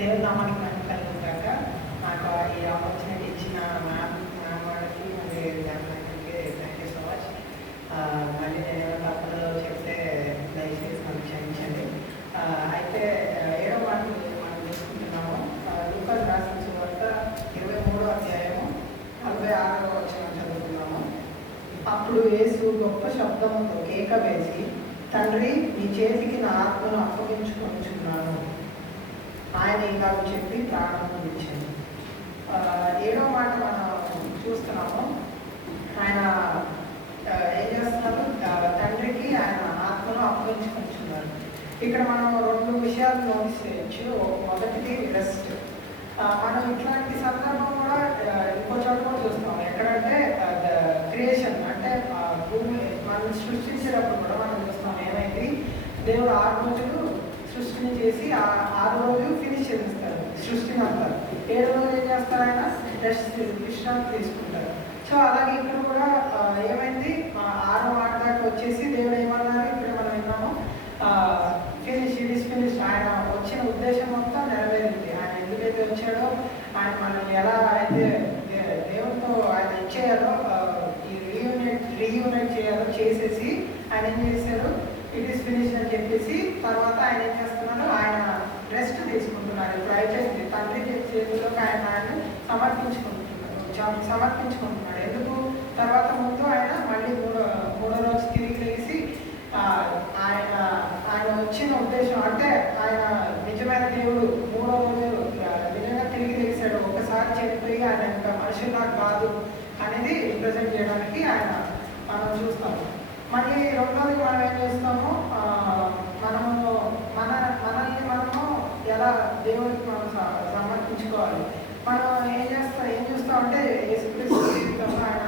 దేవుని నామానికి మహిమ కలుగుగాక. నాకు ఈ ఆపర్చునిటీ ఇచ్చిన వాళ్ళకి మరి థ్యాంక్ యూ సో మచ్. మళ్ళీ నేను ఏమైనా తప్పులు చెప్తే దయచేసి మనం క్షమించండి. అయితే 7వ వాక్యం మనం చూసుకుంటున్నాము. లూకాసు రాసిన సువార్త 23వ అధ్యాయము 46వ వచనం చదువుతున్నాము. అప్పుడు యేసు గొప్ప శబ్దముతో కేక వేసి, తండ్రి, నీ చేతికి నా ఆత్మను అప్పగించుకొనుచున్నాను ఆయన ఇలాగ చెప్పి ప్రాణం ఇచ్చాను. 7వ మాట మనం చూస్తున్నాము. ఆయన ఏం చేస్తున్నారు? తండ్రికి ఆయన ఆత్మను అప్పగించుకొనుచున్నారు. ఇక్కడ మనం 2 విషయాలు నోటీస్ చేయొచ్చు. మొదటిది రెస్ట్. మనం ఇట్లాంటి సందర్భం కూడా ఇంకో చోట కూడా చూస్తాం. ఎక్కడంటే క్రియేషన్, అంటే భూమి మనం సృష్టించేటప్పుడు కూడా మనం చూస్తాం. ఏమైంది? దేవుడు 6 రోజులు సృష్టిని చేసి 6 రోజులు ఫినిష్ చేస్తారు సృష్టిని అంతా. 7వ రోజు ఏం చేస్తారు? ఆయన రెస్ట్, విశ్రాంతి తీసుకుంటారు. సో అలాగే ఇక్కడ కూడా ఏమైంది? 6వ మాట దాకా వచ్చేసి దేవుడు ఏమన్నారు? ఇక్కడ మనం విన్నాము, ఫినిష్, ఇట్ ఈస్ ఫినిష్. ఆయన వచ్చిన ఉద్దేశం మొత్తం నెరవేరింది. ఆయన ఎందుకైతే వచ్చాడో, ఆయన మనల్ని ఎలా అయితే దేవునితో ఆయన ఇచ్చేయాలో, ఈ రీయూనైట్ చేయాలో చేసేసి ఆయన ఏం చేశారు? ఇట్ ఈస్ ఫినిష్ అని చెప్పేసి తర్వాత ఆయన ఏం చేస్తున్నారు? ఆయన రెస్ట్ తీసుకుంటున్నారు. ఇప్పుడు అయిపోయింది. తండ్రి చేతిలోకి ఆయన సమర్పించుకుంటున్నాడు. ఎందుకు? తర్వాత ముందు ఆయన మళ్ళీ మూడో రోజు తిరిగి లేసి ఆయన వచ్చిన ఉద్దేశం, అంటే ఆయన నిజమైన దేవుడు 3వ రోజు నిజంగా తిరిగి లేచాడు. ఒకసారి చనిపోయి ఆయన ఇంకా మనుషులా కాదు అనేది రిప్రజెంట్ చేయడానికి ఆయన మనం చూస్తాము. మళ్ళీ రెండోది మనం ఏం చేస్తాము? మనల్ని మనము ఎలా దేవుడికి మనం సమర్పించుకోవాలి. మనం ఏం చూస్తామంటే యేసుక్రీస్తు జీవితంలో ఆయన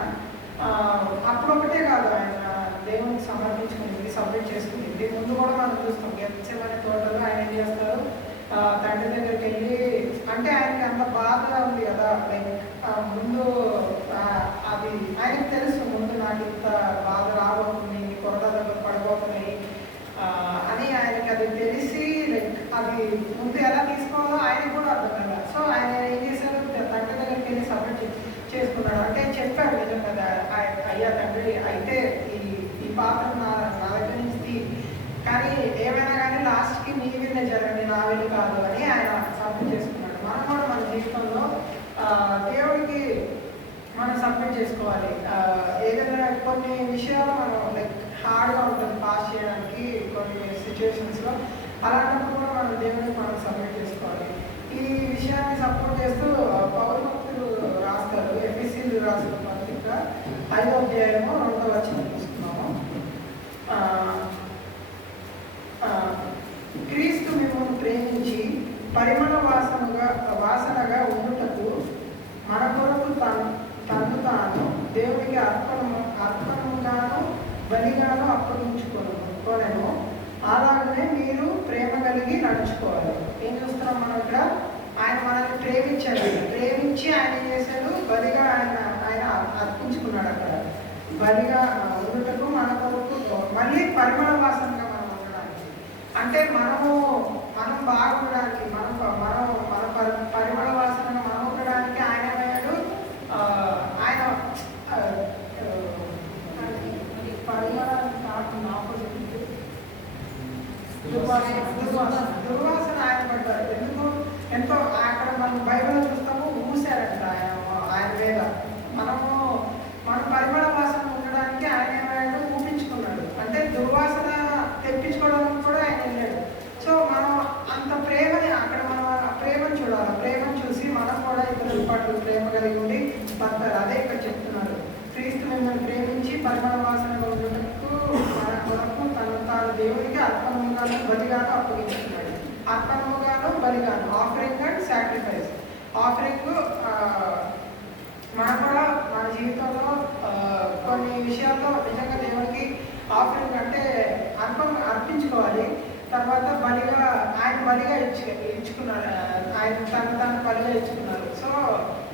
అప్పుడొకటే కాదు, ఆయన దేవునికి సమర్పించుకునేది, సబ్మిట్ చేసుకునేది. ముందు కూడా మనం చూస్తాం. గెత్సేమనే తోటలో ఆయన ఏం చేస్తారు? తండ్రి దగ్గరికి వెళ్ళి, అంటే ఆయనకి అంత బాధగా ఉంది కదా, లైక్ ముందు అది ఆయనకు తెలుసు, ముందు నాకు ఇంత బాధ రాబోతుంది, కొరత దగ్గర పడిపోతున్నాయి అని ఆయనకి అది తెలిసి, లైక్ అది ముందు ఎలా తీసుకోవాలో ఆయనకు కూడా అర్థం కదా. సో ఆయన ఏం చేశారు? తండ్రి దగ్గరికి వెళ్ళి సబ్మిట్ చేసుకున్నాడు. అంటే చెప్పాడు నిజంగా, అయ్యా తండ్రి, అయితే ఈ పాత్ర నా దగ్గర నుంచి, కానీ ఏమైనా కానీ లాస్ట్కి మీ వీళ్ళే జరగండి, నా వీళ్ళు కాదు అని ఆయన సబ్మిట్ చేసుకున్నాడు. మనం కూడా మన జీవితంలో దేవుడికి మనం సబ్మిట్ చేసుకోవాలి. ఏదైనా కొన్ని విషయాలు మనం లైక్ హార్డ్గా ఉంటుంది పాస్ చేయడానికి కొన్ని సిచ్యువేషన్స్లో. అలాంటప్పుడు కూడా మనం దేవుడికి మనం సబ్మిట్ చేసుకోవాలి. ఈ విషయాన్ని సపోర్ట్ చేస్తూ పౌరు భక్తులు రాస్తారు. ఎఫెసీయులు రాసిన పత్రిక 5వ అధ్యాయము 2వ వచనం చూస్తున్నాము. క్రీస్తు మిమ్మల్ని ప్రేమించి పరిమళ వాసనగా ఉండుటకు మన కొరకు తను తాను దేవునికి అర్పణముగాను బలిగాను అప్పగించుకొనెను. అలాగనే మీరు ప్రేమ కలిగి నడుచుకోవాలి. ఏం చూస్తున్నాం మనం ఇక్కడ? ఆయన మనల్ని ప్రేమించాడు. ప్రేమించి ఆయన ఏం చేశాడు? బలిగా ఆయన అర్పించుకున్నాడు. అక్కడ బలిగా ఉండుటకు మన కొరకు, మళ్ళీ పరిమళ వాసనగా మనం ఉండడానికి, అంటే మనం బాగుండడానికి, మన పరిమళ వాసనగా మనం ఉండడానికి ఆయన ఏమయ్యాడు? ఆయన పరిమళానికి కాకుండా ఆపోజిట్ దుర్వాసన ఆయన పడ్డారు. ఎందుకు? ఎంతో అక్కడ మనం బైబిల్లో చూస్తాము, ఊసారంట ఆయన మీద. మన పరిమళ వాసన ఉండడానికి ఆయన ఏమయ్యాడు? ఊపించుకున్నాడు. అంటే దుర్వాసన తెప్పించుకోవడానికి కూడా ఆయన వెళ్ళాడు. సో మనం అంత ప్రేమని అక్కడ మనం ప్రేమను చూడాలి. ప్రేమను చూసి మనం కూడా ఇతరుల పట్ల ప్రేమ కలిగి ఉండి బతారు. అదే ఇక్కడ చెప్తున్నారు. క్రీస్తు మిమ్మల్ని ప్రేమించి పరిమళ వాసనగా ఉండటకు మన కొరకు తాను దేవునికి అర్పణముగాను బలిగాను అప్పగించుకున్నాడు. అర్పణముగాను బలిగాను, ఆఫరింగ్ అండ్ సాక్రిఫైస్. ఆఫరింగ్ మనం కూడా మన జీవితంలో కొన్ని విషయాల్లో నిజంగా దేవునికి ఆఫరింగ్ అంటే అర్పించుకోవాలి. తర్వాత ఆయన బలిగా ఇచ్చుకున్నారు. ఆయన తను బలిగా ఇచ్చుకున్నారు. సో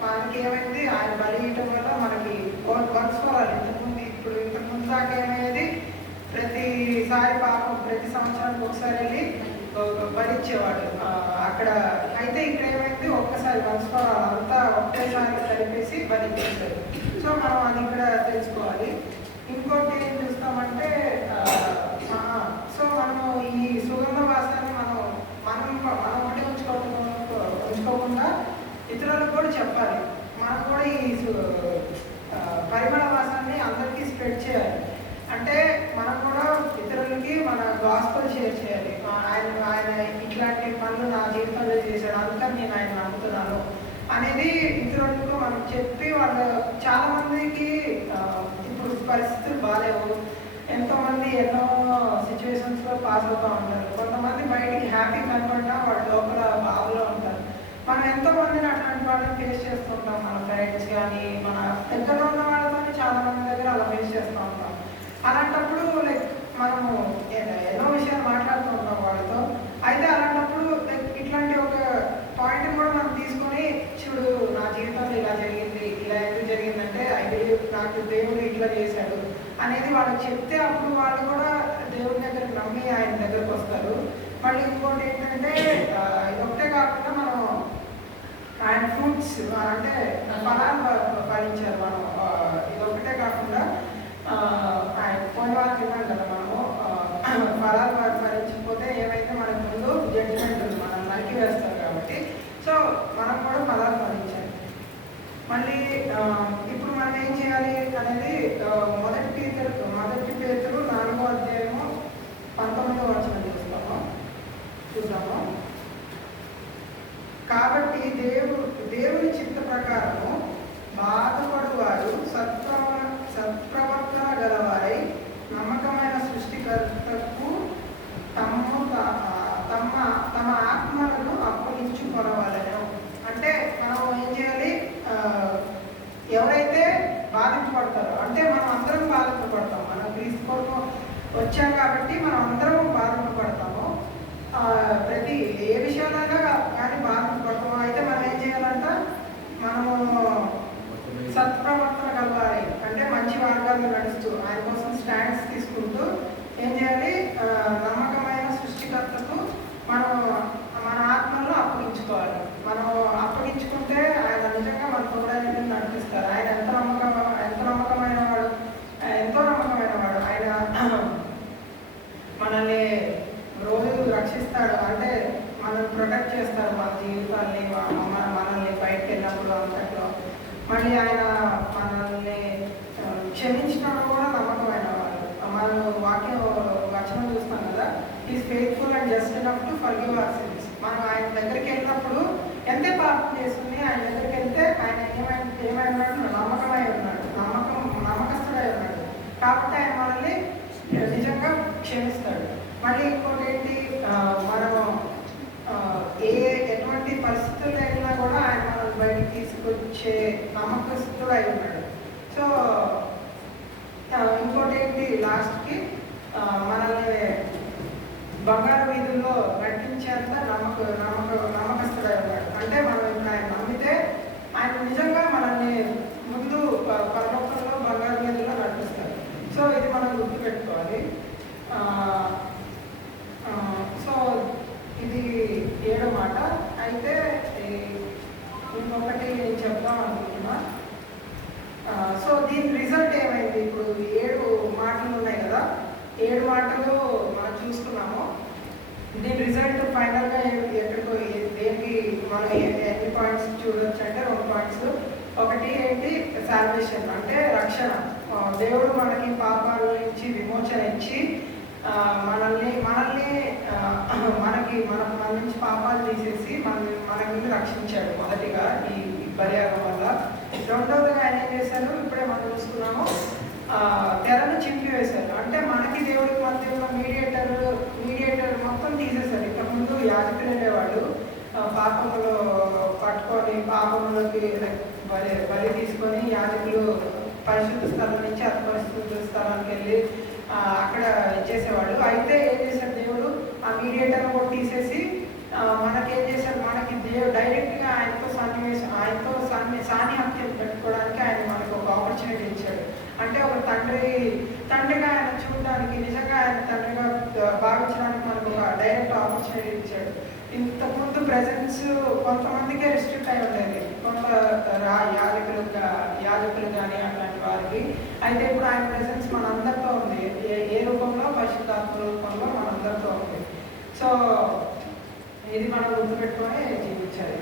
మనకి ఏమైంది? ఆయన బలి ఇవ్వటం వల్ల మనకి వర్క్స్కోవాలి. ఇంతకుముందు దాకా ఏమయ్యేది? ప్రతిసారి పాపం ప్రతి సంవత్సరానికి ఒకసారి వెళ్ళి బలిచ్చేవాడు అక్కడ. అయితే ఒకటేసారి వంశపరాలు అంతా ఒకటేసారి కలిపేసి బతికేశారు. సో మనం అది ఇక్కడ తెలుసుకోవాలి. ఇంకోటి ఏం చూస్తామంటే సో మనము ఈ సుగంధ వాసనని మనం ఒకటి ఉంచుకోకుండా ఇతరులకు కూడా చెప్పాలి. మనం కూడా ఈ పరిమళ వాసనని అందరికీ స్ప్రెడ్ చేయాలి. అంటే మనం కూడా ఇతరులకి మన గాస్పెల్ షేర్ చేయాలి. ఆయన ఇట్లాంటి పనులు నా జీవితంలో చేశాడు, అందుకని నేను ఆయన నమ్ముతున్నాను అనేది ఇతరులకు మనం చెప్పి వాళ్ళు చాలామందికి ఇప్పుడు పరిస్థితులు బాగాలేవు. ఎంతోమంది ఎన్నో సిచ్యువేషన్స్లో పాస్ అవుతూ ఉంటారు. కొంతమంది బయటికి హ్యాపీ కనపడినా వాళ్ళు లోపల బాధలో ఉంటారు. మనం ఎంతోమందిని అట్లాంటి వాళ్ళని ఫేస్ చేస్తుంటాం. మన ఫ్రెండ్స్ కానీ మన దగ్గర ఉన్న వాళ్ళతో చాలా మంది దగ్గర అలా ఫేస్ చేస్తూ ఉంటాం. అలాంటప్పుడు లైక్ మనము ఎన్నో విషయాలు మాట్లాడుతూ ఉంటాం వాళ్ళతో. అయితే అలాంటప్పుడు లైక్ ఇట్లాంటి ఒక పాయింట్ కూడా మనం తీసుకొని, చూడు నా జీవితంలో ఇలా జరిగింది, ఇలా ఎందుకు జరిగిందంటే ఐ బిలీవ్ నాకు దేవుడు ఇట్లా చేశాడు అనేది వాళ్ళకి చెప్తే అప్పుడు వాళ్ళు కూడా దేవుడి దగ్గర నమ్మి ఆయన దగ్గరకు వస్తారు. మళ్ళీ ఇంకోటి ఏంటంటే ఇది ఒకటే కాకుండా మనం ఆయన ఫ్రూట్స్ అంటే ఫలాలు ఫలించారు. మనం ఇది ఒకటే కాకుండా ఆయన పోయిన వారు విన్నాం కదా, మనము ఫలాలు ఫలించకపోతే ఏమైతే మనకు ముందు జడ్జిమెంట్ ఉంది, మనం నరికి వేస్తారు కాబట్టి. సో మనం కూడా ఫలాలు ఫలించాలి. మళ్ళీ ఇప్పుడు మనం ఏం చేయాలి అనేది మొదటి పేతురు 4వ అధ్యాయము 19వ వచనం చూద్దాము. కాబట్టి దేవుని చిత్త ప్రకారము బాధపడువారు సత్ప్రవర్తన గలవారై నమ్మకమైన సృష్టికర్తకు తమ ఆత్మలను అప్పగించుకోవాలను. అంటే మనం ఏం చేయాలి, ఎవరైతే బాధింపబడతారో, అంటే మనం అందరం బాధింపబడతాం. మనం క్రీస్తు కొరకు వచ్చాం కాబట్టి మనం అందరం బాధింపబడతాము. ప్రతి ఏ విషయాలైనా కానీ బాధింపబడతాము. అయితే మనం ఏం చేయాలంట, మనము సత్ప్రవర్తన కలవాలి. అంటే మంచి మార్గాల్లో నడుస్తూ ఆయన కోసం స్టాండ్స్ తీసుకుంటూ ఏం చేయాలి, నమ్మకమైన సృష్టికర్తకు మనం మన ఆత్మలను అప్పగించుకోవాలి. మనం అప్పగించుకుంటే ఆయన నిజంగా మనతో కూడా నడిపిస్తారు. ఆయన ఎంతో నమ్మకమైన వాడు. ఆయన మనల్ని రోజు రక్షిస్తాడు. అంటే మనల్ని ప్రొటెక్ట్ చేస్తాడు, మన జీవితాన్ని, మనల్ని బయటకు వెళ్ళినప్పుడు అంతట్లో. మళ్ళీ ఆయన మనల్ని క్షమించడం కూడా నమ్మకమైన వాడు. మనం వచనం చూస్తాం కదా, is faithful and just enough to forgive our sins. మనం ఆయన దగ్గరికి వెళ్ళినప్పుడు ఎంతే పాపం చేస్తుంది, ఆయన దగ్గరికి వెళ్తే ఆయన ఏమైనాడు, నమ్మకమై ఉన్నాడు, నమ్మకస్తుడై ఉన్నాడు. కాబట్టి ఆయన మనల్ని నిజంగా క్షమిస్తాడు. మళ్ళీ ఇంకోటి ఏంటి, మనము ఎటువంటి పరిస్థితుల్లో వెళ్ళినా కూడా ఆయన మనల్ని బయటికి తీసుకొచ్చే నమ్మకస్తుడై ఉన్నాడు. సో ఇంకోటి ఏంటి, లాస్ట్కి మనల్ని బంగారు వీధుల్లో నటించేంత నమ్మకస్తుడై ఉన్నాడు. అంటే మనం ఇప్పుడు ఆయన నమ్మితే ఆయన నిజంగా మనల్ని ముందు పరలోకంలో బంగారు వీధుల్లో నడిపిస్తారు. సో ఇది మనం గుర్తుపెట్టుకోవాలి. సో ఇది 7వ మాట. అయితే ఇంకొకటి నేను చెప్దాం అనుకుంటున్నా. సో దీని రిజల్ట్ ఏమైంది, ఇప్పుడు 7 మాటలు ఉన్నాయి కదా, 7 మాటలు మనం చూసుకున్నాము. దీని రిజల్ట్ ఫైనల్గా ఎక్కడికో దేనికి మనం ఎన్ని పాయింట్స్ చూడొచ్చు అంటే 2 పాయింట్స్. ఒకటి ఏంటి, సాల్వేషన్ అంటే రక్షణ. దేవుడు మనకి పాపాల నుంచి విమోచన ఇచ్చి మనకి మన నుంచి పాపాలు తీసేసి మనకి రక్షించాడు మొదటిగా ఈ బలియాగం వల్ల. రెండవదిగా ఆయన ఏం చేశారు, ఇప్పుడే మనం చూసుకున్నాము, తెరను చింపివేశారు. అంటే మనకి దేవుడికి మధ్య ఉన్న మీడియేటర్ మొత్తం తీసేశారు. ఇంతకుముందు యాజకులు ఉండేవాళ్ళు, పాపములో పట్టుకొని పాపములకి బలి తీసుకొని యాజకులు పరిశుద్ధ స్థలం నుంచి అపరిశుద్ధ స్థలానికి వెళ్ళి అక్కడ ఇచ్చేసేవాడు. అయితే ఏం చేశారు, దేవుడు ఆ మీడియేటర్ కూడా తీసేసి మనకేం చేశారు, మనకి దేవుడు డైరెక్ట్గా ఆయనతో సాన్నిహిత్యం పెట్టుకోవడానికి ఆయన మనకు ఒక ఆపర్చునిటీ ఇచ్చాడు. అంటే ఒక తండ్రిగా ఆయన చూడడానికి, నిజంగా ఆయన తండ్రిగా భావించడానికి మనకు ఒక డైరెక్ట్ ఆపర్చునిటీ ఇచ్చాడు. ఇంతకుముందు ప్రెజెన్స్ కొంతమందికే రిస్ట్రిక్ట్ అయి ఉండేది, కొంత యాజకులు కానీ అట్లాంటి వారికి. అయితే ఇప్పుడు ఆయన ప్రెజెన్స్ మనందరితో ఉంది. ఏ రూపంలో? పరిశుద్ధాత్మ రూపంలో మనందరితో ఉంది. సో ఇది మనం గుర్తుపెట్టుకొని జీవించాలి.